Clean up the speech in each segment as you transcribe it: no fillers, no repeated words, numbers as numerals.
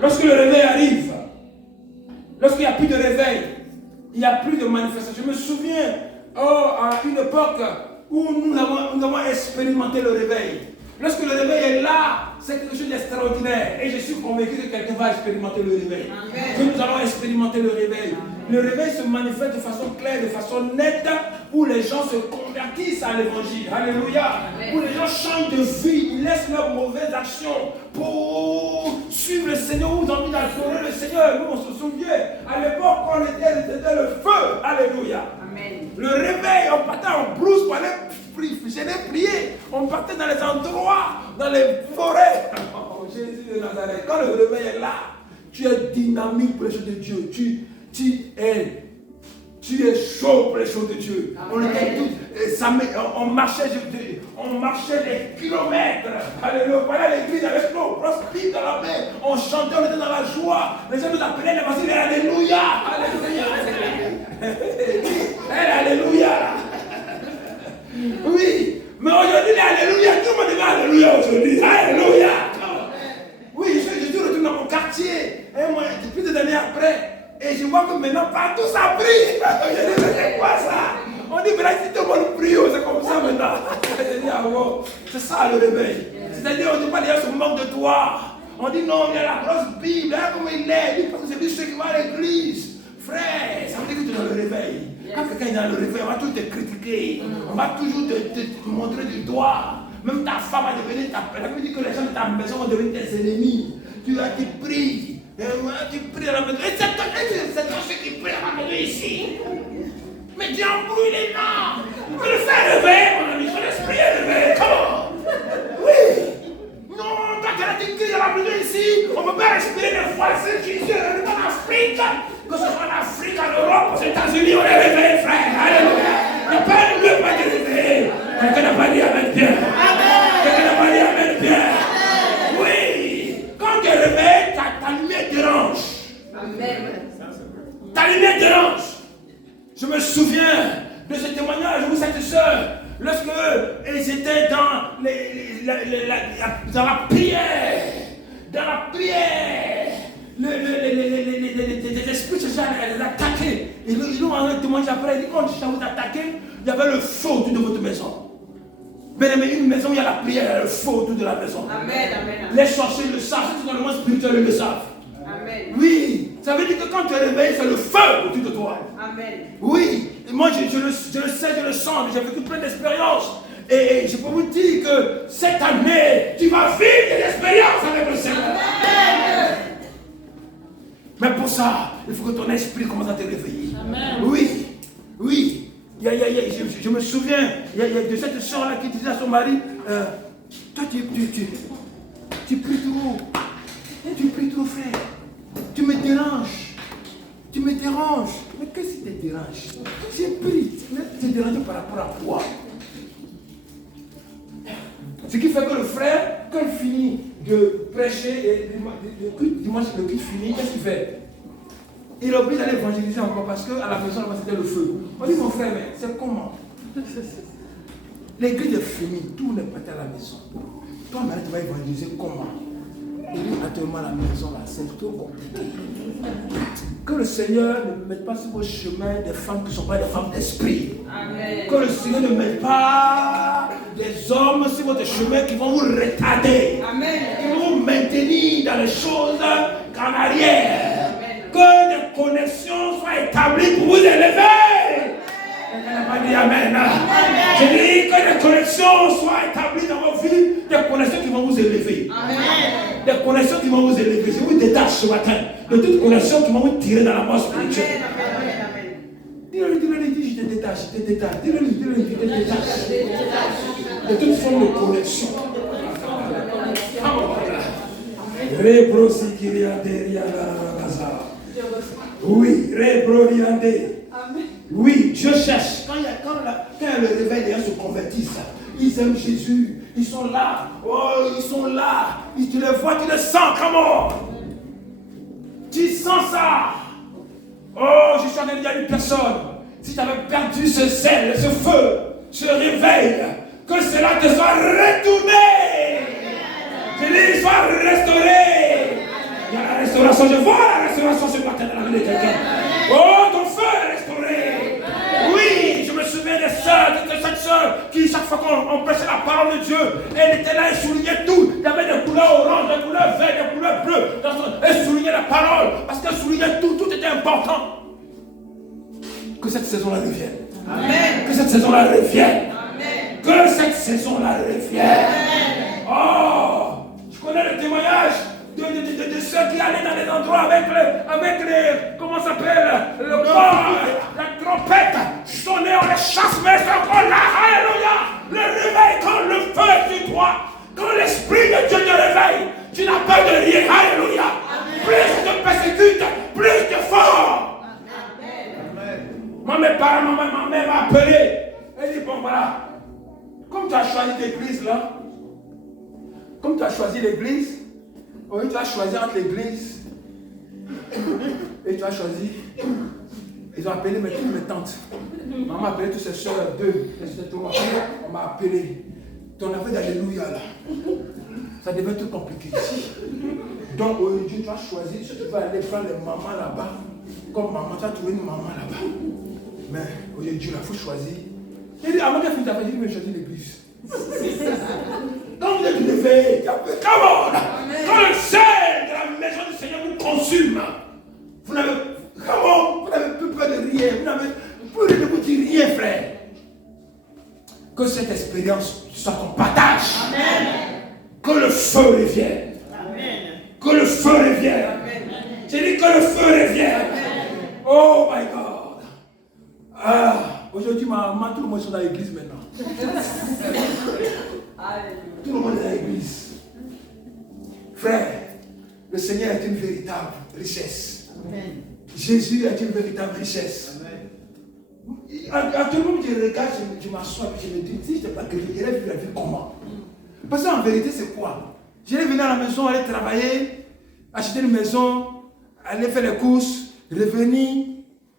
Lorsque le réveil arrive, lorsqu'il n'y a plus de réveil, il n'y a plus de manifestation. Je me souviens, à une époque où nous avons expérimenté le réveil. Lorsque le réveil est là, c'est quelque chose d'extraordinaire. Et je suis convaincu que quelqu'un va expérimenter le réveil. Que nous allons expérimenter le réveil. Le réveil se manifeste de façon claire, de façon nette, où les gens se convertissent à l'évangile. Alléluia. Où les gens changent de vie, ils laissent leurs mauvaises actions pour suivre le Seigneur, ou ont envie d'adorer le Seigneur. Nous, on se souvient, à l'époque, quand on était le feu. Alléluia. Amen. Le réveil, on partait en blouse pour aller prier. On partait dans les endroits, dans les forêts. Oh, Jésus de Nazareth. Quand le réveil est là, tu es dynamique pour les choses de Dieu. Tu es chaud pour les choses de Dieu. On était tous, on marchait des kilomètres. Alléluia. Voilà l'église avec nos grosses pipes dans la main. On chantait, on était dans la joie. Les gens nous appelaient les voisins, Alléluia. Alléluia. Alléluia. Oui. Mais aujourd'hui, Alléluia. Tout le monde dit Alléluia aujourd'hui. Alléluia. Oui, je retourne dans mon quartier. Et moi, depuis des années après. Et je vois que maintenant partout ça brille. Je dis, mais c'est quoi ça? On dit, mais si tout le monde prie, c'est comme ça maintenant. Je dis, ah bon, c'est ça le réveil. C'est-à-dire, on ne dit pas déjà ce manque de toi. On dit non, il y a la grosse Bible, hein, comme il est. Il dit, parce que c'est lui ceux qui vont à l'église. Frère, ça veut dire que tu es dans le réveil. Quand quelqu'un est dans le réveil, on va toujours te critiquer. On va toujours te montrer du doigt. Même ta femme va devenir ta père. Ça veut dire que les gens de ta maison vont devenir tes ennemis. Tu pries. Tu pries à la maison. Et c'est toi ceux qui prient à la maison ici. Mais Dieu embrouille les gens. Il faut le faire réveiller, mon ami. Il faut l'esprit réveiller. Comment? Oui. Non, quand tu cries à la maison ici, on ne peut pas respirer des voisins qui sont en Afrique. Que ce soit en Afrique, en Europe, aux États-Unis, on est réveillé, frère. Alléluia. Il n'y a pas de lieu pour être réveillé. Quelqu'un n'a pas dit Amen bien. Quelqu'un n'a pas dit Amen bien. Oui. Quand tu es réveillé, ta lumière dérange. Amen. Ta lumière dérange. Je me souviens de ce témoignage où cette soeur, lorsque ils étaient dans la prière, les esprits se sont attaqués. Ils ont un témoignage après, ils disent quand je vous attaquer, il y avait le feu autour de votre maison. Mais une maison, il y a la prière, il y a le feu autour de la maison. Amen, amen, amen. Les sorciers le savent, ceux qui sont dans le monde spirituel le savent. Amen. Oui, ça veut dire que quand tu es réveillé, c'est le feu autour de toi. Amen. Oui, et moi je le sais, je le sens, j'ai vécu plein d'expériences. Et je peux vous dire que cette année, tu vas vivre des expériences avec le Seigneur. Amen. Mais pour ça, il faut que ton esprit commence à te réveiller. Amen. Oui, oui. Je me souviens, il y a de cette soeur-là qui disait à son mari, toi tu pries trop. Tu pries trop, frère. Tu me déranges. Mais qu'est-ce qui te dérange? J'ai pris. Tu es dérangé par rapport à quoi? Ce qui fait que le frère, quand il finit de prêcher, et dimanche le culte finit, qu'est-ce qu'il fait? Il oblige d'aller évangéliser encore parce qu'à la maison, c'était le feu. On dit, mon frère, mais c'est comment? L'église est finie, tout n'est pas à la maison. Toi, maintenant, tu vas évangéliser comment? Il dit, actuellement, à la maison, là, c'est trop compliqué. Que le Seigneur ne mette pas sur vos chemins des femmes qui ne sont pas des femmes d'esprit. Amen. Que le Seigneur ne mette pas des hommes sur votre chemin qui vont vous retarder. Amen. Qui vont vous maintenir dans les choses qu'en arrière. Amen. Que des connexions soient établies pour vous élever. Quelqu'un n'a pas dit Amen. Je dis que des connexions soient établies dans vos vies, des connexions qui vont vous élever. Amen. Des connexions qui vont vous élever. Je vous détache ce matin de toutes connexions qui vont vous tirer dans la mort spirituelle. Dis-le, je te détache, je te détache. Dis-le, je te détache. De toute forme de connexion. Oui, oui, je cherche. Quand le réveil, les gens se convertissent, ils aiment Jésus. Ils sont là. Oh, ils sont là. Tu les vois, tu les sens. Comment? Tu sens ça. Oh, je suis en train de dire à une personne. Si tu avais perdu ce zèle, ce feu, ce réveil, que cela te soit retourné. Je dis, soit restauré. Il y a la restauration. Je vois la restauration ce matin dans la vie de quelqu'un. Oh, ton feu est restauré. Oui, je me souviens de cette sœur qui, chaque fois qu'on prêchait la parole de Dieu, elle était là, elle soulignait tout. Il y avait des couleurs oranges, des couleurs vertes, des couleurs bleues. Elle soulignait la parole parce qu'elle soulignait tout, tout était important. Que cette saison-là revienne. Amen. Que cette saison-là revienne. Amen. Que cette saison-là revienne. Amen. Oh, je connais le témoignage de ceux qui allaient dans les endroits avec les comment ça s'appelle, le corps, la trompette, sonner, on les chasse, mais c'est encore là, alléluia. Le réveil, quand le feu est sur toi, quand l'Esprit de Dieu te réveille, tu n'as peur de rien, alléluia. Amen. Plus je te persécute, plus tu es fort. Amen. Moi, mes parents, ma mère m'a appelé. Elle dit, bon voilà, comme tu as choisi l'église là, comme tu as choisi l'église, oui, tu as choisi entre l'église et tu as choisi. Ils ont appelé toutes mes tantes. Maman a appelé toutes ses soeurs, deux. On m'a appelé. Ton affaire d'alléluia là. Ça devait être compliqué ici. Donc aujourd'hui, tu as choisi. Si tu veux aller prendre les mamans là-bas, comme maman, tu as trouvé une maman là-bas. Mais aujourd'hui, il faut choisir. Il dit, avant qu'elle finisse ta vie, il veut choisir l'église. Donc vous êtes levé, come on! Quand le sel de la maison du Seigneur vous consume, vous n'avez plus peur de rien, vous n'avez plus de vous dire rien, frère. Que cette expérience soit ton partage. Amen. Que le feu revienne. Amen. Que le feu revienne. J'ai dit que le feu revienne. Amen. Oh my God. Ah, aujourd'hui, ma maman, tout le monde est dans l'église maintenant. Tout le monde est dans l'église. Frère, le Seigneur est une véritable richesse. Amen. Jésus est une véritable richesse. Actuellement, je regarde, je m'assois et je me dis, si je n'étais pas chrétien, j'allais vivre la vie comment? Parce qu'en vérité, c'est quoi? J'allais venir à la maison, aller travailler, acheter une maison, aller faire les courses, revenir,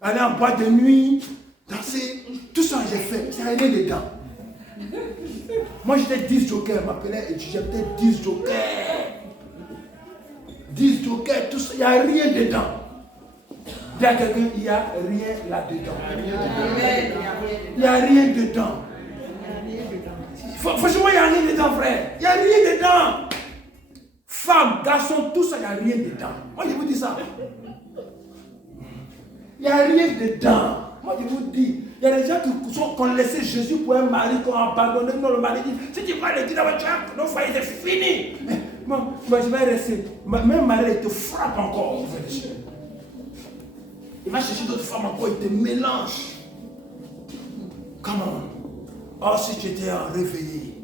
aller en boîte de nuit, danser. Tout ça, j'ai fait. Il n'y a rien dedans. Moi, j'étais 10 jokers, m'appelait et j'étais 10 jokers. 10 jokers, tout ça, il n'y a rien dedans. Dis à quelqu'un, il n'y a rien là-dedans. Il n'y a rien dedans. Franchement, il n'y a rien dedans, frère. Il n'y a rien dedans. Femme, garçon, tout ça, il n'y a rien dedans. Moi, je vous dis ça. Il n'y a rien dedans. Moi, je vous dis, il y a des gens qui ont laissé Jésus pour un mari, qui ont abandonné. Non, le mari dit, si tu vas à l'église, nos foyers, c'est fini. Moi, je vais rester. Même mari, il te frappe encore. Il va chercher d'autres femmes encore, il te mélange. Come on. Oh, si tu étais réveillé,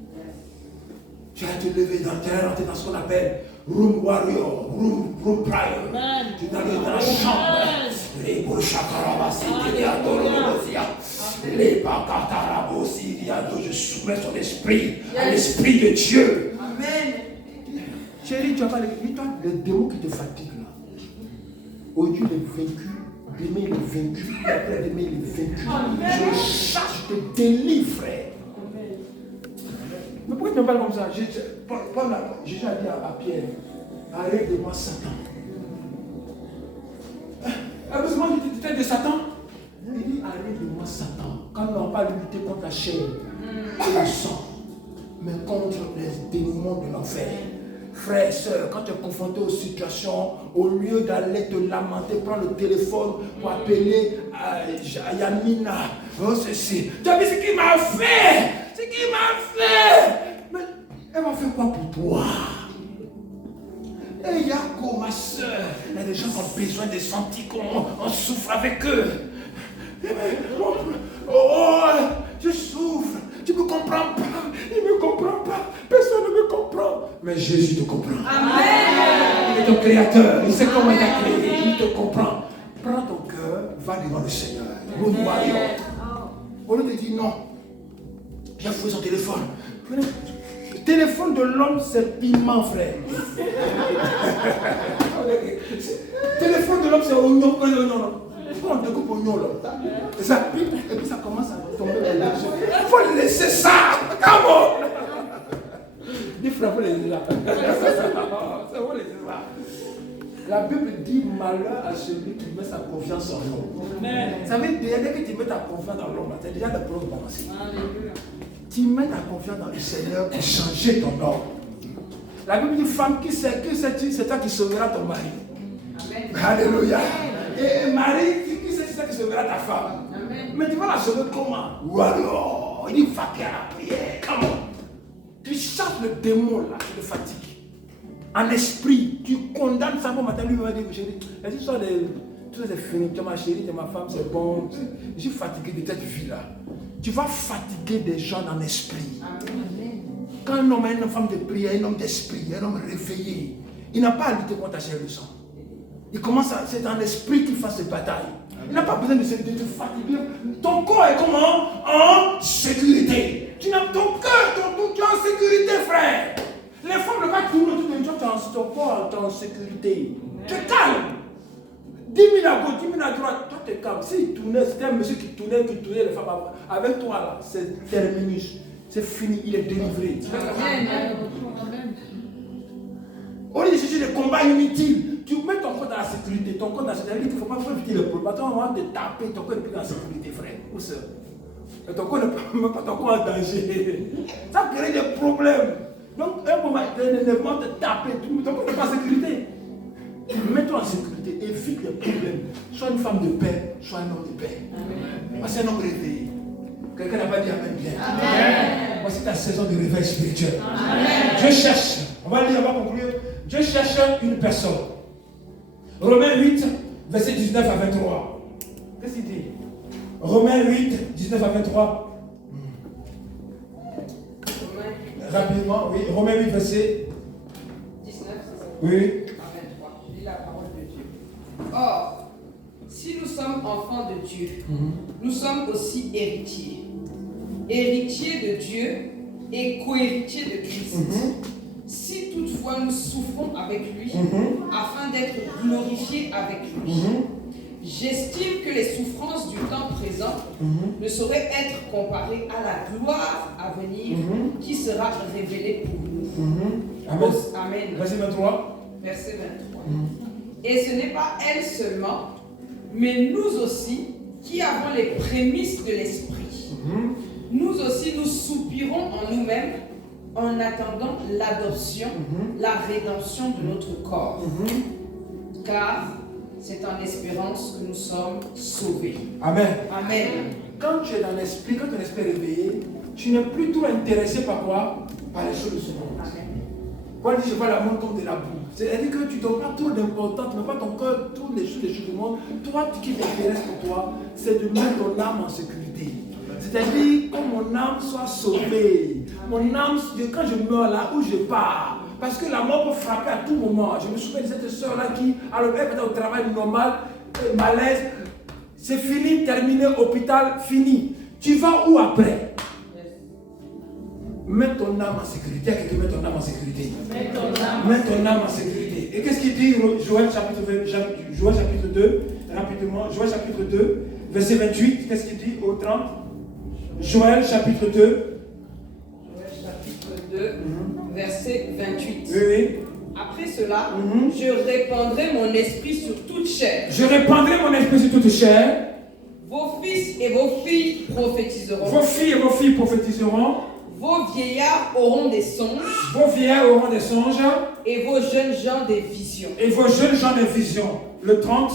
tu vas te lever, tu vas rentrer dans ce qu'on appelle room warrior, room prior. Tu vas aller dans la chambre. Les bouchakarabasi, les bakatarabossi, je soumets ton esprit à l'esprit de Dieu. Amen. Chérie, tu vas pas les démons qui te fatiguent là. Aujourd'hui, les vaincus. Demain, il est vaincu. Et après, demain, il est vaincu. Je le chasse, je te délivre, frère. Mais pourquoi tu me parles comme ça? Jésus a dit à Pierre, arrête de moi, Satan. Heureusement, tu étais de Satan. Il dit, arrête de moi, Satan. Quand nous n'avons pas lutté contre la chair et le sang, mais contre les démons de l'enfer. Frère, soeur, quand tu es confronté aux situations, au lieu d'aller te lamenter, prends le téléphone pour appeler Yamina. Oh, ceci. Tu as vu ce qu'il m'a fait? Ce qu'il m'a fait. Mais elle m'a fait quoi pour toi? Et Yako, ma soeur, il y a des gens qui ont besoin de sentir qu'on souffre avec eux. Oh, je souffre. Tu ne me comprends pas. Il ne me comprend pas. Personne ne me comprend. Mais Jésus te comprend. Amen. Il est ton créateur. Il sait comment il t'a créé. Il te comprend. Prends ton cœur, va devant le Seigneur. Au lieu de dire non, j'ai fouillé son téléphone. Le téléphone de l'homme, c'est piment, frère. Le téléphone de l'homme, c'est oignon. Non. On découpe oignon là. Et ça pipe, et puis ça commence à tomber. Il faut laisser ça. Come on. Dis frère, il faut laisser ça. Ça faut laisser ça. La Bible dit malheur à celui qui met sa confiance en l'homme. Ça veut dire dès que tu mets ta confiance dans l'homme, c'est déjà le problème commencé. Tu mets ta confiance dans le Seigneur pour changer ton homme. La Bible dit femme, qui c'est toi qui sauvera ton mari. Amen. Alléluia. Et Marie, qui c'est toi qui sauvera ta femme. Amen. Mais tu vas la sauver comment? Ou alors, il dit va faire la prière. Comment? Tu chasses le démon là, qui le fatigue. En esprit, tu condamnes ça. Bon matin, lui m'a dit, chérie, les histoires de tout ça c'est fini. Tu es ma chérie, tu es ma femme, c'est bon. Je suis fatigué de cette vie là. Tu vas fatiguer des gens en esprit. Amen. Quand un homme est une femme de prière, un homme d'esprit, un homme réveillé, il n'a pas à lutter contre ta chair de sang. Il commence à, c'est en esprit qu'il fasse ses batailles. Il n'a pas besoin de se fatiguer. Ton corps est comment? En sécurité. Tu n'as ton cœur, tu es en sécurité, frère. Les femmes ne pas tourner autour de toi, ton corps est en sécurité. Tu es calme. 10 000 à gauche, 10 000 à droite, toi tu es calme. S'il tournait, c'était un monsieur qui tournait les femmes avec toi là, c'est terminus. C'est fini, il est délivré. Au lieu de chercher des combats inutiles, tu mets ton corps dans la sécurité. Ton corps dans la sécurité, il ne faut pas éviter le problème. Attends, on va te taper, ton corps n'est plus dans la sécurité, frère. Ou ça. Et ton corps n'est pas ton corps en danger. Ça crée des problèmes. Donc, un moment, l'énervement te taper, ton corps n'est pas en sécurité. Mets-toi en sécurité, évite les problèmes. Sois une femme de paix, sois un homme de paix. Sois un homme réveillé. Quelqu'un n'a pas dit Amen bien. Amen. Voici ta saison de réveil spirituel. Amen. Dieu cherche, on va lire, on va conclure. Dieu cherche une personne. Romains 8, verset 19 à 23. Qu'est-ce qu'il dit? Romains 8, 19 à 23. Rapidement, oui. Romains 8, verset 19, c'est ça? Oui. À 23. Je lis la parole de Dieu. Or, si nous sommes enfants de Dieu, nous sommes aussi héritiers. Héritiers de Dieu et co-héritiers de Christ. Si toutefois nous souffrons avec lui, afin d'être glorifiés avec lui, j'estime que les souffrances du temps présent ne sauraient être comparées à la gloire à venir qui sera révélée pour nous. Amen. Amen. Verset 23. Verset 23. Et ce n'est pas elle seulement, mais nous aussi, qui avons les prémices de l'esprit. Nous aussi, nous soupirons en nous-mêmes en attendant l'adoption, la rédemption de notre corps. Car c'est en espérance que nous sommes sauvés. Amen. Amen. Quand tu es dans l'esprit, quand ton esprit est réveillé, tu n'es plus trop intéressé par quoi? Par les choses de ce monde. Quand je vois la monde comme de la boue. C'est-à-dire que tu ne donnes pas trop d'importance, tu ne mets pas ton cœur, toutes les choses du monde. Toi, ce qui t'intéresse pour toi, c'est de mettre ton âme en sécurité. C'est-à-dire que mon âme soit sauvée. Mon âme, quand je meurs là où je pars, parce que la mort peut frapper à tout moment. Je me souviens de cette soeur-là qui, alors elle était au travail normal, malaise, c'est fini, terminé, hôpital, fini. Tu vas où après? Mets ton âme en sécurité. Quelqu'un met ton âme en sécurité. Mets ton âme en sécurité. Et qu'est-ce qu'il dit Joël chapitre 2, rapidement, Joël chapitre 2, verset 28, qu'est-ce qu'il dit au 30? Joël chapitre 2. Joël chapitre 2, verset 28. Oui. Après cela, je répandrai mon esprit sur toute chair. Je répandrai mon esprit sur toute chair. Vos fils et vos filles prophétiseront. Vos filles et vos filles prophétiseront. Vos vieillards auront des songes. Vos vieillards auront des songes. Et vos jeunes gens des visions. Et vos jeunes gens des visions. Le 30.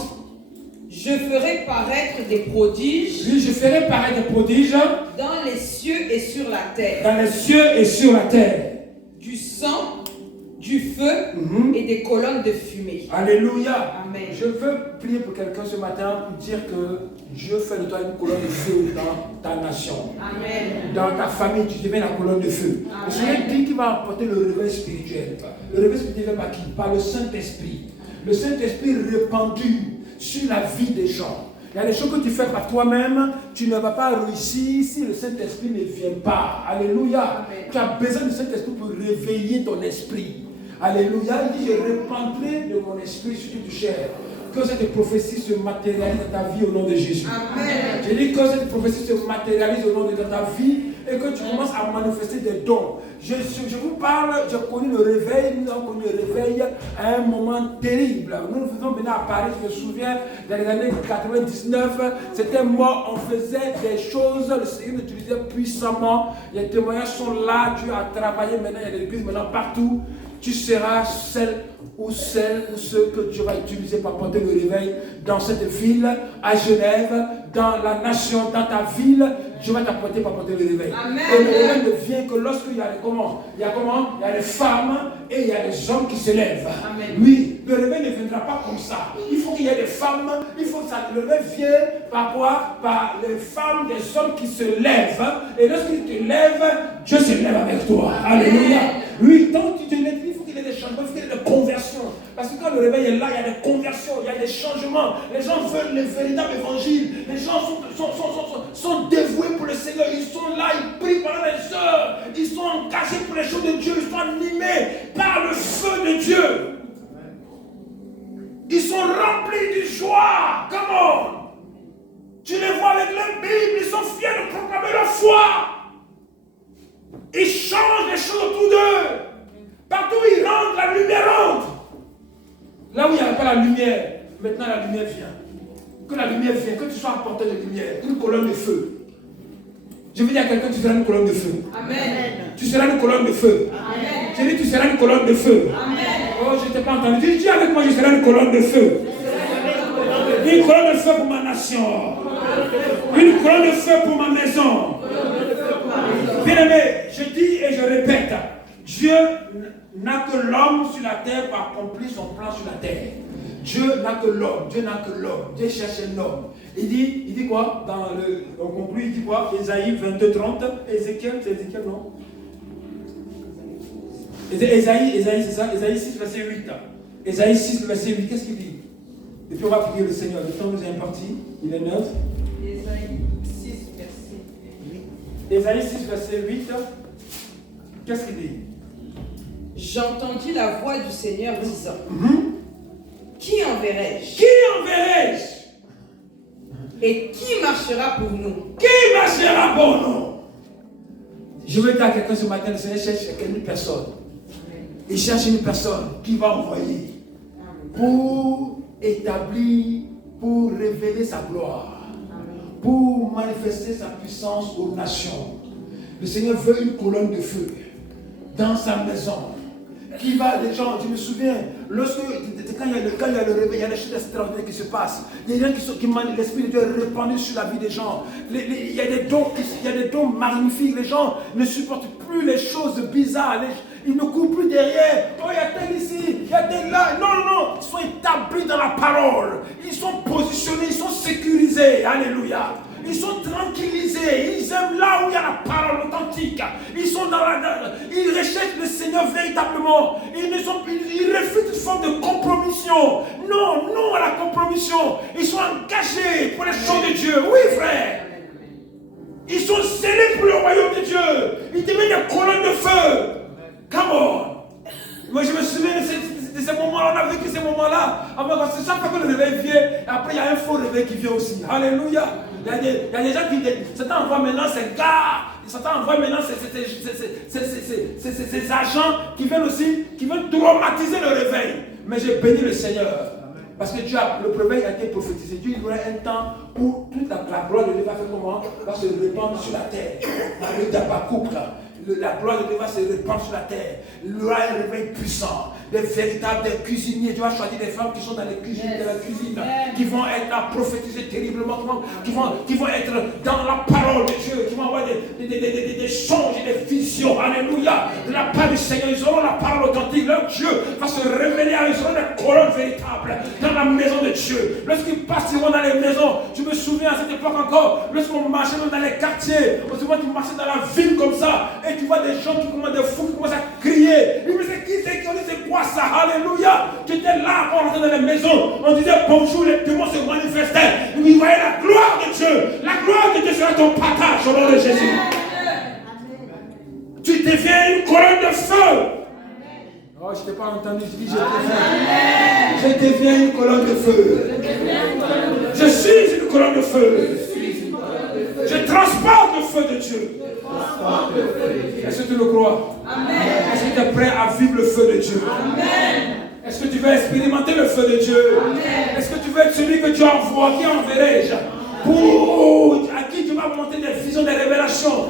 Je ferai paraître des prodiges. Oui, je ferai paraître des prodiges. Dans les cieux et sur la terre. Dans les cieux et sur la terre. Du sang, du feu et des colonnes de fumée. Alléluia. Amen. Je veux prier pour quelqu'un ce matin pour dire que Dieu fait de toi une colonne de feu dans ta nation. Amen. Dans ta famille, tu deviens la colonne de feu. Amen. Le Seigneur dit qu'il va apporter le réveil spirituel. Le réveil spirituel vient par qui? Par le Saint-Esprit. Le Saint-Esprit répandu sur la vie des gens. Il y a des choses que tu fais par toi-même, tu ne vas pas réussir si le Saint-Esprit ne vient pas. Alléluia. Amen. Tu as besoin du Saint-Esprit pour réveiller ton esprit. Alléluia. Il dit, je répandrai de mon esprit sur toute chair. Que cette prophétie se matérialise dans ta vie au nom de Jésus. Amen. Je dis que cette prophétie se matérialise au nom de ta vie. et que tu commences à manifester des dons. Je vous parle, j'ai connu le réveil, nous avons connu le réveil à un moment terrible. Nous faisons venir à Paris, je me souviens, dans les années 99, c'était mort, on faisait des choses, le Seigneur nous utilisait puissamment, les témoignages sont là, Dieu a travaillé maintenant, il y a des églises maintenant partout. Tu seras celle ou ceux que Dieu va utiliser pour apporter le réveil dans cette ville, à Genève, dans la nation, dans ta ville. Dieu va t'apporter pour apporter le réveil. Amen. Et le réveil ne vient que lorsqu'il y a il y a les femmes et il y a les hommes qui se lèvent. Amen. Oui, le réveil ne viendra pas comme ça. Il faut qu'il y ait des femmes, il faut que ça, le réveil vienne par quoi? Par les femmes, des hommes qui se lèvent. Et lorsqu'ils te lèvent, Dieu se lève avec toi. Amen. Alléluia. Oui, tant que tu te lèves, il faut qu'il y ait des changements, il faut qu'il y ait des conversions. Parce que quand le réveil est là, il y a des conversions, il y a des changements. Les gens veulent le véritable évangile. Les gens sont dévoués pour le Seigneur. Ils sont là, ils prient pendant des heures. Ils sont engagés pour les choses de Dieu. Ils sont animés par le feu de Dieu. Ils sont remplis de joie. Come on. Tu les vois avec leur Bible. Ils sont fiers de proclamer leur foi. Ils changent les choses autour d'eux. Partout où ils rentrent, la lumière rentre. Là où il n'y avait pas la lumière, maintenant la lumière vient. Que la lumière vienne, que tu sois apporteur de lumière, une colonne de feu. Je veux dire à quelqu'un, tu seras une colonne de feu. Amen. Tu seras une colonne de feu. Amen. Je dis, tu seras une colonne de feu. Amen. Oh, je ne t'ai pas entendu. Dis avec moi, je serai une colonne de feu. Une colonne de feu pour ma nation. Une colonne de feu pour ma maison. Bien aimé, je dis et je répète, Dieu n'a que l'homme sur la terre pour accomplir son plan sur la terre. Dieu n'a que l'homme, Dieu n'a que l'homme. Dieu cherche l'homme. Il dit quoi? On conclut, il dit quoi? Ésaïe 22, 30. Ézéchiel, c'est Ézéchiel, non? Ésaïe, c'est ça? Ésaïe 6, verset 8. Ésaïe 6, verset 8, qu'est-ce qu'il dit? Et puis on va prier le Seigneur. Le temps nous est imparti. Il est 9. Ésaïe 6, verset 8. Ésaïe 6, verset 8. Qu'est-ce qu'il dit? J'entendis la voix du Seigneur disant, Qui enverrai-je? Qui enverrai-je? Et qui marchera pour nous? Qui marchera pour nous? Je veux dire à quelqu'un ce matin, le Seigneur cherche une personne. Il cherche une personne qui va envoyer pour établir, pour révéler sa gloire, pour manifester sa puissance aux nations. Le Seigneur veut une colonne de feu dans sa maison. Qui va, les gens, je me souviens, quand il y a le réveil, il y a des choses extraordinaires qui se passent. Il y a des gens qui l'Esprit de Dieu est répandu sur la vie des gens. Il y a des dons magnifiques. Les gens ne supportent plus les choses bizarres. Ils ne courent plus derrière. Oh, il y a tel ici, il y a tel là. Non. Ils sont établis dans la parole. Ils sont positionnés, ils sont sécurisés. Alléluia. Ils sont tranquillisés, ils aiment là où il y a la parole authentique. Ils sont ils recherchent le Seigneur véritablement. Ils refusent toute forme de compromission. Non à la compromission. Ils sont engagés pour les choses de Dieu. Oui, frère. Ils sont scellés pour le royaume de Dieu. Ils deviennent des colonnes de feu. Come on. Moi, je me souviens de ces moments-là. On a vécu ces moments-là. Parce que chaque fois que le réveil vient, après il y a un faux réveil qui vient aussi. Alléluia. Il y a des gens qui Satan envoie maintenant ces gars, Satan envoie maintenant ces agents qui viennent aussi, qui veulent traumatiser le réveil. Mais j'ai béni le Seigneur. Parce que le réveil a été prophétisé. Dieu, il y aura un temps où toute la gloire de Dieu va faire comment? Va se répandre sur la terre. Dans le Dabakouk, la gloire de Dieu va se répandre sur la terre. Il y aura un réveil puissant. Des véritables cuisiniers. Tu vas choisir des femmes qui sont dans les cuisines, de la cuisine, qui vont être à prophétiser terriblement, qui vont être dans la parole de Dieu, qui vont avoir des songes et des visions. Alléluia. De la part du Seigneur, ils auront la parole authentique. Leur Dieu va se révéler à eux. Ils auront des colonnes véritables dans la maison de Dieu. Lorsqu'ils passeront dans les maisons, je me souviens à cette époque encore, lorsqu'on marchait dans les quartiers, tu marchais dans la ville comme ça, et tu vois des gens qui commencent, des fous qui commencent à crier. Ils me disent, qui c'est qui on dit, c'est quoi ça? Alléluia. Tu étais là quand on rentrait dans les maisons. On disait bonjour, les démons se manifestaient. Ils voyaient la gloire de Dieu. La gloire de Dieu sera ton partage au nom de Jésus. Tu deviens une colonne de feu. Oh, je ne t'ai pas entendu. Je dis je deviens une colonne de feu. Je suis une colonne de feu. Je transporte le feu de Dieu. crois? Amen. Est-ce que tu es prêt à vivre le feu de Dieu? Amen. Est-ce que tu veux expérimenter le feu de Dieu? Amen. Est-ce que tu veux être celui que Dieu envoie? Qui enverrai-je? Pour à qui tu vas monter des visions, des révélations?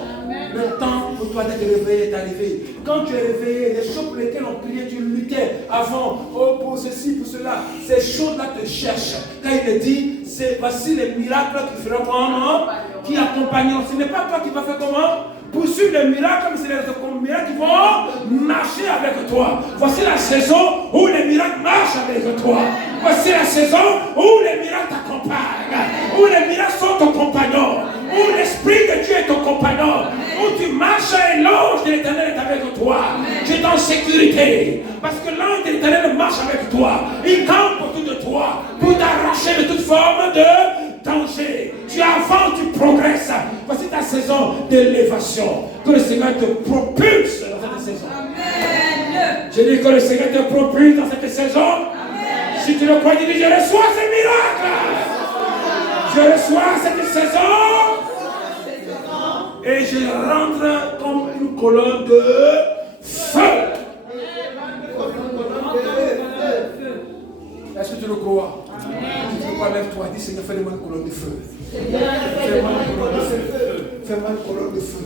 Le temps pour toi d'être réveillé est arrivé. Quand tu es réveillé, les choses pour lesquelles on priait, tu luttais avant, oh pour ceci, pour cela, ces choses-là te cherchent. Quand il te dit, c'est voici les miracles qui feront comment? Qui accompagneront. Ce n'est pas toi qui vas faire comment? Poursuivre les miracles, comme c'est les miracles qui vont marcher avec toi. Voici la saison où les miracles marchent avec toi. Voici la saison où les miracles t'accompagnent, où les miracles sont ton compagnon, où l'Esprit de Dieu est ton compagnon, où tu marches et l'ange de l'Éternel est avec toi. Tu es en sécurité, parce que l'ange de l'Éternel marche avec toi. Il campe autour de toi pour t'arracher de toute forme de danger. Tu avances, tu progresses. Voici ta saison d'élévation. Que le Seigneur te propulse dans cette saison. Amen. Je dis que le Seigneur te propulse dans cette saison. Amen. Si tu le crois, dis, je reçois ces miracles. Je reçois cette saison. Et je rentre comme une colonne de feu. Est-ce que tu le crois? Si tu le crois, lève-toi. Dis, Seigneur, fais-moi une colonne de feu. Fais-moi une colonne de feu. Fais-moi une colonne de feu.